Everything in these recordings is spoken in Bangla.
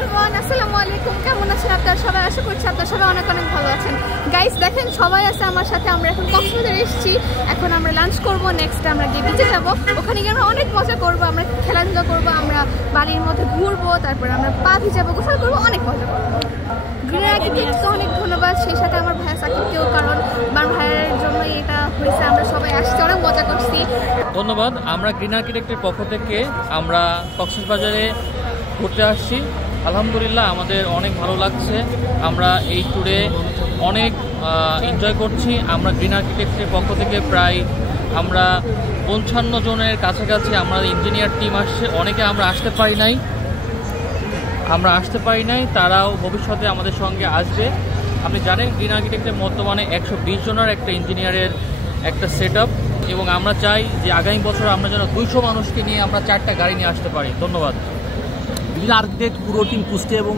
এভরিওয়ান, আসসালামু আলাইকুম। কেমন আছেন আপনারা সবাই? আশা করছি আপনারা সবাই অনেক অনেক ভালো আছেন। গাইস দেখেন, সবাই আছে আমার সাথে। আমরা এখন কক্সবাজারে এসেছি। এখন আমরা লাঞ্চ করব, নেক্সট আমরা গিয়ে বিচে যাব। ওখানে গিয়ে আমরা অনেক মজা করব, আমরা খেলাধুলা করব, আমরা বাড়ির মধ্যে ঘুরবো, তারপরে আমরা পা ভিজাবো, গোসল করবো, অনেক মজা করবো। গ্রিন আর্কিটেক্টকে অনেক ধন্যবাদ, সেই সাথে আমার ভাইয়া সাকিবকেও, কারণ আমার ভাইয়ের জন্যই এটা হয়েছে। আমরা সবাই আসছি, অনেক মজা করছি। ধন্যবাদ। আমরা গ্রিন আর্কিটেক্টের পক্ষ থেকে আমরা কক্সবাজারে ঘুরতে আসছি। আলহামদুলিল্লাহ আমাদের অনেক ভালো লাগছে। আমরা এই ট্যুরে অনেক এনজয় করছি। আমরা গ্রিন আর্কিটেক্টের পক্ষ থেকে প্রায় আমরা 55 জনের কাছাকাছি আমরা ইঞ্জিনিয়ার টিম আসছে। অনেকে আমরা আসতে পারি নাই, তারাও ভবিষ্যতে আমাদের সঙ্গে আসবে। আপনি জানেন গ্রিন আর্কিটেক্টের বর্তমানে 120 জনের একটা ইঞ্জিনিয়ারের একটা সেট আপ, এবং আমরা চাই যে আগামী বছর আমরা যেন 200 মানুষকে নিয়ে আমরা 4টা গাড়ি নিয়ে আসতে পারি। ধন্যবাদ। গ্রিন আর্কিটেক্ট পুরো টিম, কুষ্টিয়া এবং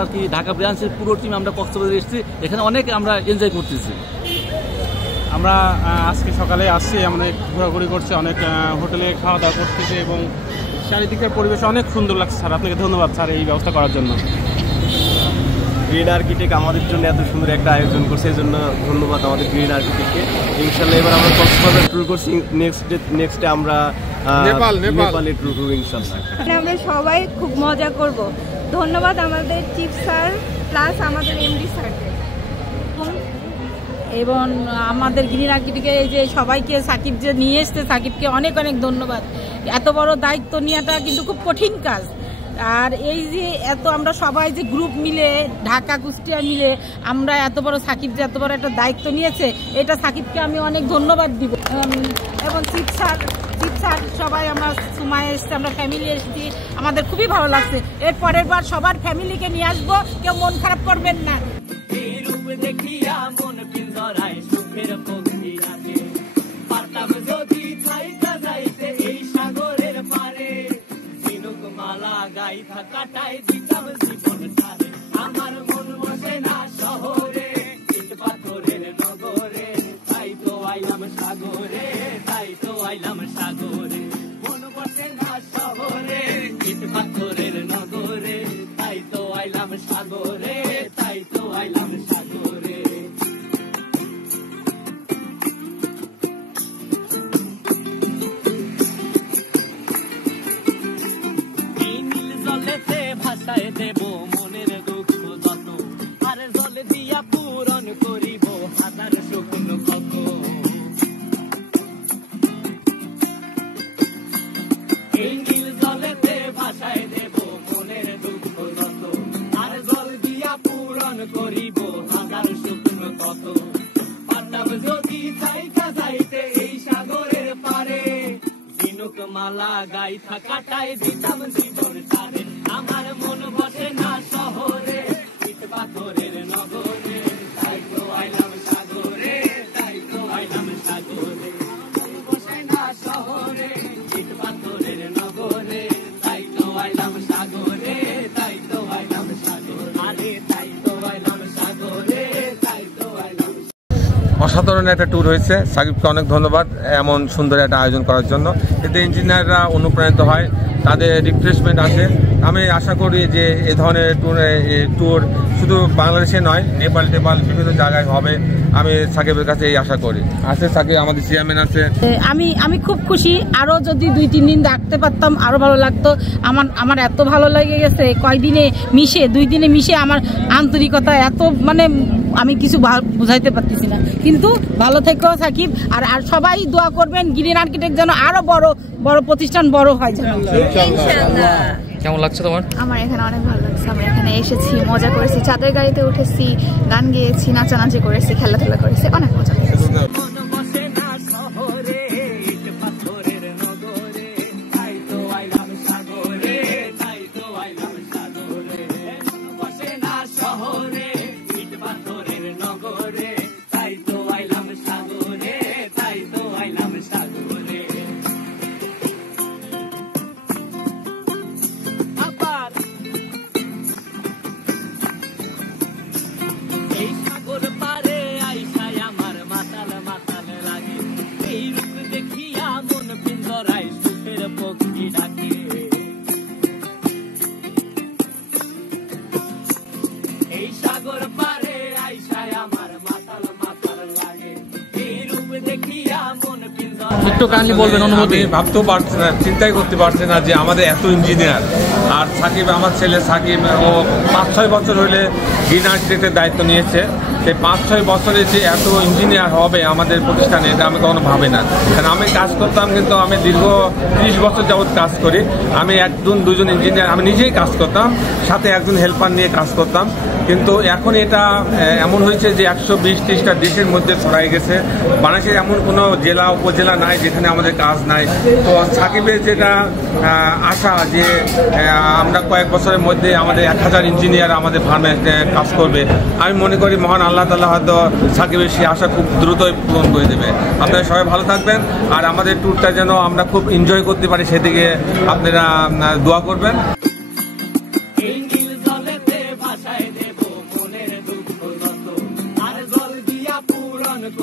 আর কি ঢাকা ব্রাঞ্চের পুরো টিম আমরা কক্সবাজারে এসেছি। এখানে অনেক আমরা এনজয় করতেছি। আমরা আজকে সকালে আসছি, অনেক ঘোরাঘুরি করছি, অনেক হোটেলে খাওয়া দাওয়া করতেছি, এবং চারিদিকের পরিবেশ অনেক সুন্দর লাগছে। স্যার, আপনাকে ধন্যবাদ স্যার এই ব্যবস্থা করার জন্য। গ্রিন আর্কিটেক্ট আমাদের জন্য এত সুন্দর একটা আয়োজন করছে, এই জন্য ধন্যবাদ আমাদের গ্রিন আর্কিটেক্টকে। ইনশাল্লাহ এবার আমরা কক্সবাজার ট্যুর করছি, নেক্সটে আমরা নেপালে ট্যুর করব ইনশাল্লাহ। আমরা সবাই খুব মজা করব। ধন্যবাদ আমাদের চিফ স্যার প্লাস আমাদের এমডি স্যারকে এবং আমাদের গ্রিন আর্কিটেক্টকে যে সবাইকে সাকিব যে নিয়ে এসছে, সাকিবকে অনেক অনেক ধন্যবাদ। এত বড় দায়িত্ব নেওয়াটা কিন্তু খুব কঠিন কাজ। আর এই যে এত আমরা সবাই যে গ্রুপ মিলে ঢাকা কুষ্টিয়া মিলে আমরা এত বড় সাকিব যে এত বড় একটা দায়িত্ব নিয়েছে, এটা সাকিবকে আমি অনেক ধন্যবাদ দিব। এবং চিফ স্যার সবাই আমরা সময় এসেছি, আমরা ফ্যামিলি এসেছি, আমাদের খুবই ভালো লাগছে। এর পরের বার সবার ফ্যামিলিকে নিয়ে আসবো, কেউ মন খারাপ করবেন না। আমার মন বসে না শহরে, ইট পাথরের নগরে, তাই তো আইলাম সাগরে, তাই তো আইলাম সাগরে। মন বসে না শহরে, ইট পাথরের নগরে, তাই তো আইলাম সাগরে, তাই তো আইলাম সাগরে। জলেতে ভাসায় দেব মনের দুঃখ যত, আর জলে দিয়া পূরণ করিব হাজার শুকনো ক্ষত। এই নীল জলেতে ভাসায় দেব মনের দুঃখ যত, আর জল দিয়া পূরণ করিব হাজার শুকনো ক্ষত। পারতাম যদি চাইতা যাইতে এই সাগরের পারে, ঝিনুক মালা গাইথা কাটাই দিতাম জীবন সারে। আমার মন বসে না শহরে, ইট পাথরের নগরে, তাই তো আইলাম সাগরে, তাই তো আইলাম সাগরে। মন বসে না শহরে, ইট পাথরের নগরে, তাই তো আইলাম সাগরে, তাই তো আইলাম সাগরে। আরে তাই তো আইলাম সাগরে, তাই তো আইলাম। অসাধারণ একটা ট্যুর হয়েছে। সাকিবকে অনেক ধন্যবাদ এমন সুন্দর একটা আয়োজন করার জন্য। এতে ইঞ্জিনিয়াররা অনুপ্রাণিত হয়, তাদের রিফ্রেশমেন্ট আসে। আমি আশা করি যে এই ধরনের ট্যুর শুধু বাংলাদেশে নয়, নেপাল বিভিন্ন জায়গায় হবে। আমি সাকিবের কাছে এই আশা করি। আছে সাকিব, আমাদের চেয়ারম্যান আছে। আমি খুব খুশি। আরো যদি 2-3 দিন রাখতে পারতাম আরো ভালো লাগতো। আমার এত ভালো লেগে গেছে, 2 দিনে মিশে আমার আন্তরিকতা এত, মানে আমি কিছু বুঝাইতে পারতেছি না। কিন্তু ভালো থেকো সাকিব, আর সবাই দোয়া করবেন গ্রিন আর্কিটেক্ট যেন আরো বড় প্রতিষ্ঠান বড় হয়। কেমন লাগছে তোমার? আমার এখানে অনেক ভালো লাগছে। আমরা এখানে এসেছি, মজা করেছি, চাঁদের গাড়িতে উঠেছি, গান গেয়েছি, নাচানাচি করেছি, খেলাধুলা করেছি, অনেক মজা করেছি। এই সাগর পারে আইসায় আমার মাতাল মাতাল একটু কাইন্ডলি বলবেন অনুভূতি। আমি ভাবতেও পারছি না, চিন্তাই করতে পারছি না যে আমাদের এত ইঞ্জিনিয়ার, আর সাকিব আমার ছেলে সাকিব ও 5-6 বছর হলে গ্রিন আর্কিটেক্টের দায়িত্ব নিয়েছে। সেই 5-6 বছরে যে এত ইঞ্জিনিয়ার হবে আমাদের প্রতিষ্ঠানে, এটা আমি কখনো ভাবি না। কারণ আমি কাজ করতাম, কিন্তু আমি দীর্ঘ 30 বছর যাবৎ কাজ করি। আমি 1-2জন ইঞ্জিনিয়ার আমি নিজেই কাজ করতাম, সাথে একজন হেল্পার নিয়ে কাজ করতাম। কিন্তু এখন এটা এমন হয়েছে যে 120-30টা দেশের মধ্যে ছড়াই গেছে। বাংলাদেশের এমন কোনো জেলা উপজেলা নাই যেখানে আমাদের কাজ নাই। তো সাকিবের যেটা আশা যে আমরা কয়েক বছরের মধ্যে আমাদের 1000 ইঞ্জিনিয়ার আমাদের ফার্মে কাজ করবে, আমি মনে করি মহান আল্লাহ তাআলা হয়তো সাকিবের সেই আশা খুব দ্রুতই পূরণ করে দেবে। আপনারা সবাই ভালো থাকবেন, আর আমাদের ট্যুরটা যেন আমরা খুব এনজয় করতে পারি সেদিকে আপনারা দোয়া করবেন।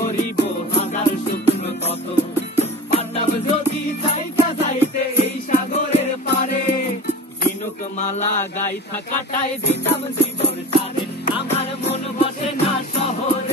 করিব হাজার শুকনো কত, পারতাম যদি চাইতা যাইতে এই সাগরের পারে, ঝিনুক মালা গাইথা কাটাই দিতাম জীবন তারে, আমার মন বসে না শহরে।